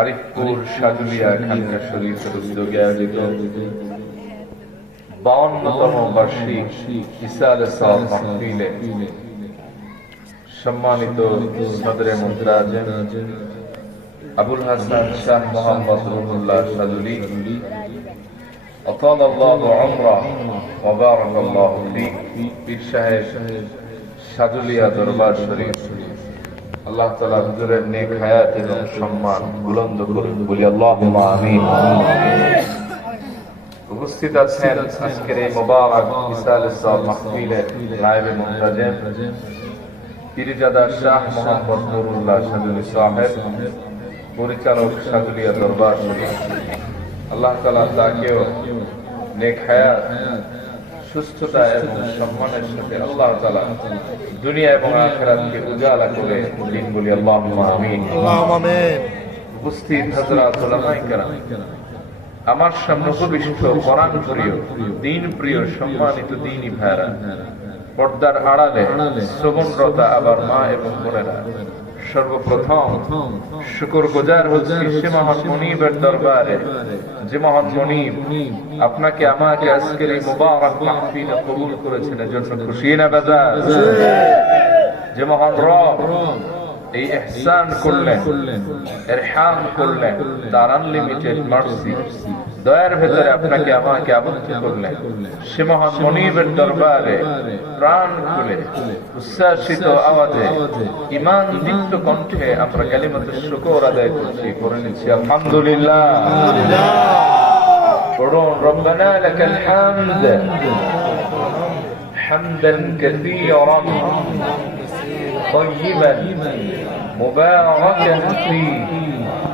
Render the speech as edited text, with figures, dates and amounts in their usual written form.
আরিফপুর সাজুলিয়া খানকা শরীফের উদ্যোগে আয়োজিত 52তম বার্ষিক ইসালে সাওয়াব মাহফিলে সম্মানিত সদরে মুদ্রাজেন আবুল হাসান শাহ মোহাম্মদ রুহুল্লাহ সাজুলি আতালাল্লাহু উমরাহ ওয়া বারাকাল্লাহু ফীক পীর সাহেব সাজুলিয়া দরবার শরীফ আল্লাহ তাআলা হুজুরের নেক হায়াত এবং সম্মান বুলন্দ করুন বলি আল্লাহুম্মা আমিন। উপস্থিত আছেন আজকের এই মোবারক ইসালে সাওয়াব মাহফিলের নায়েবে মুনতাজিম পীরজাদা শাহ মোহাম্মদ নুরুল্লাহ সাজুলি সাহেব, পরিচালক সাজুলিয়া দরবার শরীফ। আল্লাহ তাআলা তাকেও নেক হায়াত, সুস্থতা এবং সম্মানের সাথে আল্লাহ তাআলা দুনিয়া এবং আখিরাতকে উজালা করে দিন বলি আল্লাহুম্মা আমিন। উপস্থিত হযরত উলামায়ে কেরাম, আমার সামনে উপবিষ্ট কোরআন প্রিয়, দ্বীন প্রিয় সম্মানিত দ্বীনি ভাইরা, পর্দার আড়ালে শ্রবণরতা আবার মা এবং বোনেরা, সর্বপ্রথম শুকরগুজার হচ্ছি সে মহান মুনিবের দরবারে, যে মহান মুনিব আপনাকে আমাকে আজকের এই মুবারক মাহফিলে কবুল করেছেন, এজন্য খুশি না বেজার? যে মহান রব এই ইহসান করলেন, ইরহাম করলেন, তার আনলিমিটেড মার্সি, দয়ার ভেতরে আপনাকে আমাকে আবদ্ধ করলেন, সে মহান মুনিবের দরবারে প্রাণ খুলে উচ্ছ্বাসিত আওয়াজে ঈমান দীপ্ত কণ্ঠে আমরা কালিমাতুশ শুকর আদায় করছি, করে নিচ্ছি আলহামদুলিল্লাহ। পড়ুন রব্বানা লাকাল হামদ হামদান কাসীরান طيبا مباركا فيه